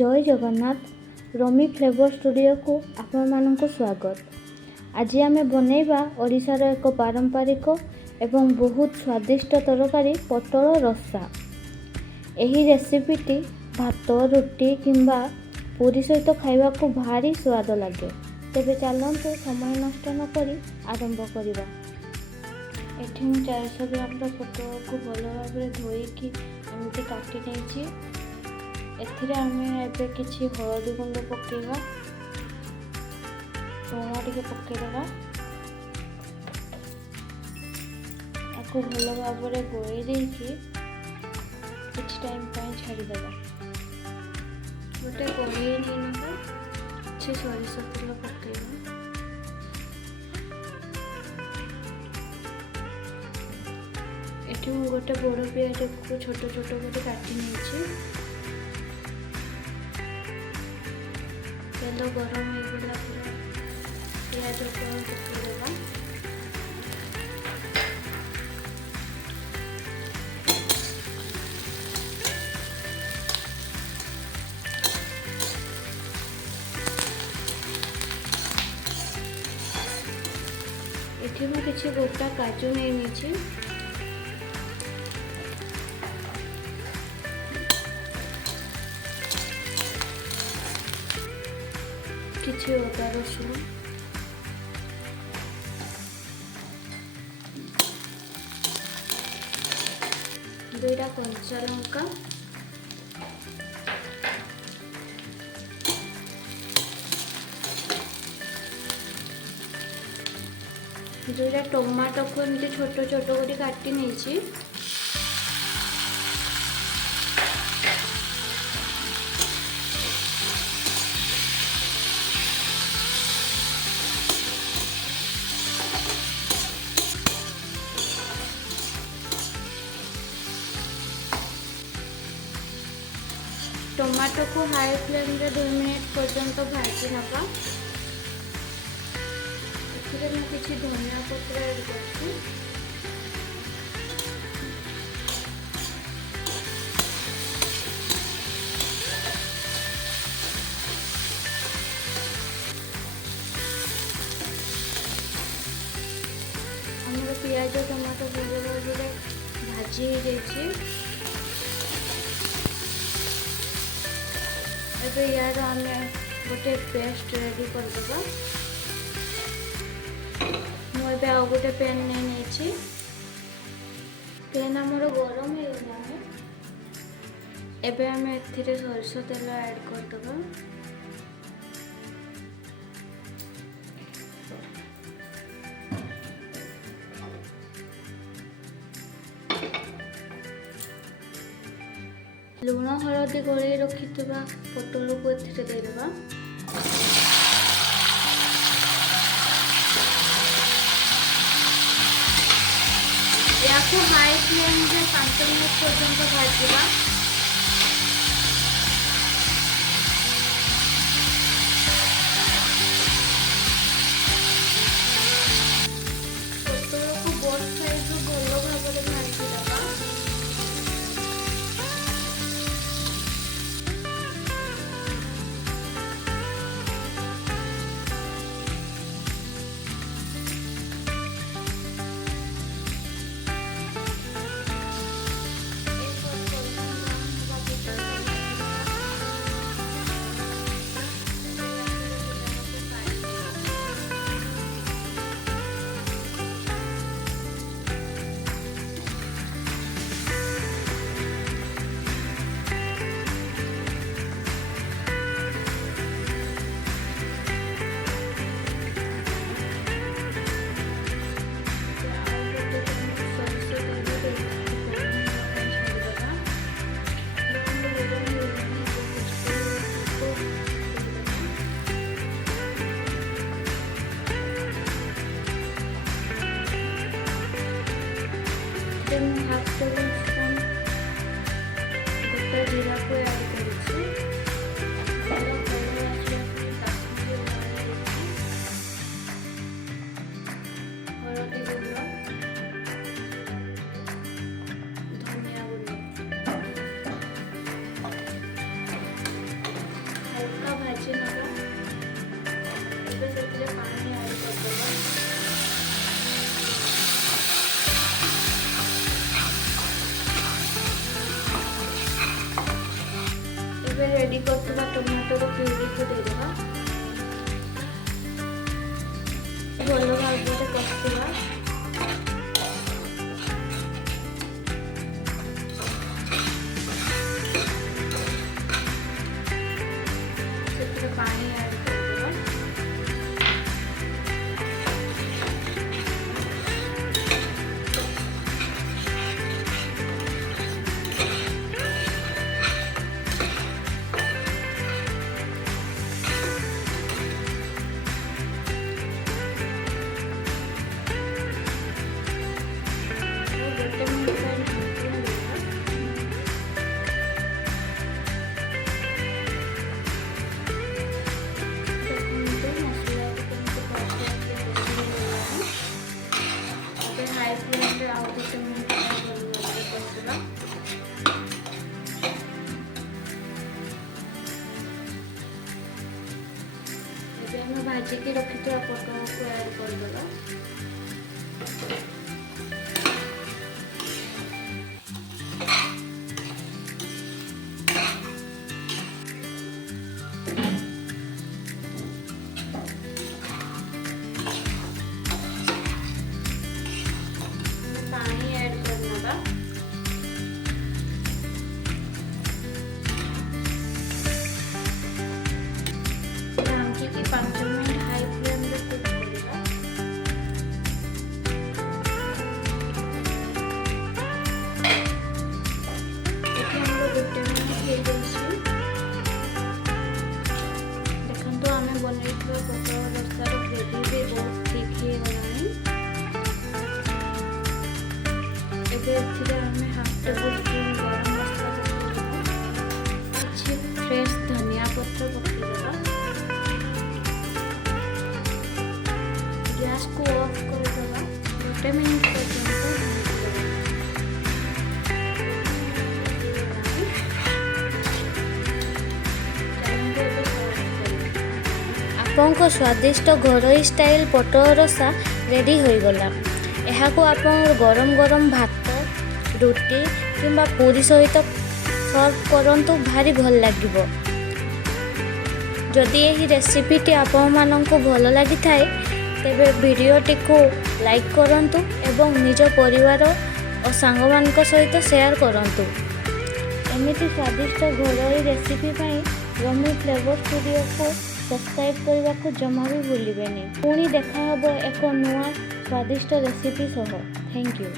जय Jagannath rummy flavour studio को आपण मानक स्वागत। आज आम बनैबा ओडिशार एक पारंपरिक एवं बहुत स्वादिष्ट तरकारी पटल रसा। एही रेसिपीटी भात रुटी किंबा पूरी सहित खाइबा को भारी स्वाद लगे। तेबे चलते समय नष्ट न करी आरंभ करवा। एठी 400 ग्राम पटल को भल भाव धोईकी एमती काटी नहीं। एथिरे आमे एबे किछि हळदी गुंड पकेइबा, लुण टिके पकेइदेबा, आकु भल भाव गोळेई देइकी किछि टाइम पय छाड़ीदेबा। गोटे कढ़ाई नहीं नबा, किछि सरिष तेल पकेइबा, एठी मु गोटे बड़ पियाज को छोट छोट कर काटी नहीं। तेल गरम हो गला पर पियाज को पकेइदेबा। एठी मु किछि गोटा काजू नहीं नीचे, किछि अदा रसुण, दुईटा कंचा लंका, दुईटा टमाटो को एमती छोट छोट कर काटी नहीं। टमाटो को हाई फ्लेम रे 2 मिनट पर्यंत भाजी नवा। मैं किसी धनिया पत्र ऐड करছি। हमारे पियाज टमाटो भल भाव भाजी हो जाइए। एबे यार आम गोटे पेस्ट रेडी करदेबा। मुझे आउ गोटे पेन नहीं। पेन आमर गरम हो गला। एबे आम एथिरे सरिष तेल ऐड करदेबा। लुण हलदी गोली रखि पटल को एथिरे देदेबा। या हाई फ्लेम रे 5 मिनट पर्यंत भाजवा। पटल को बोथ साइड रू भल भाव भाजीदेबा। କଷି ନେବା। ଏବେ ସେଥିରେ ପାଣି ଆଡ୍ କରିଦେବା। ଏବେ ରେଡି କରିଥିବା ଟମାଟୋର ପ୍ୟୁରିକୁ ଦେଇଦେବା। ଭଲ ଭାବରେ କଷିବା। ସେଥିରେ ପାଣି ଆଡ୍ କରିଦେବା। ଆମେ ଭାଜିକି ରଖିଥିବା ପୋଟଳକୁ ଆଡ୍ କରିଦେବା। ପାଣି ଆଡ୍ କରିନେବା। ढांकी 5 मिनट हाई फ्लेम रे कुक करिबा। एठी हमरो 1 मिनट हे गइछि। देखंतु आमे बनेइथो पटल रसार ग्रेवी भी बहुत ठीक हे गलानी। एबे एथिरे आमे हाफ टेबल स्पून गरम मसला पकेइबा। अच्छी फ्रेश धनिया पत्र पकेइबा। गैस को ऑफ कर देगा। 1 मिनट पर्यंत आपनको स्वादिष्ट घरोई स्टाइल पटल रसा रेडी हो गला। एहाको आपण गरम गरम भात रुटी किंबा पूरी सहित सर्व करंतु भारी भल लागिबो। जदि यही रेसिपीटी आपण माननको भल लागि थाए तेबे वीडियोटी को लाइक करंतु एवं निज परिवार और सांग मानक सहित शेयर करंतु। एमिति स्वादिष्ट घरोई रेसिपी पाई रमी फ्लेवर स्टूडियो को सब्सक्राइब करने को जमा भी भूलिबेनी। पुणी देखा हबो एक नुआ स्वादिष्ट रेसिपी सह। Thank you.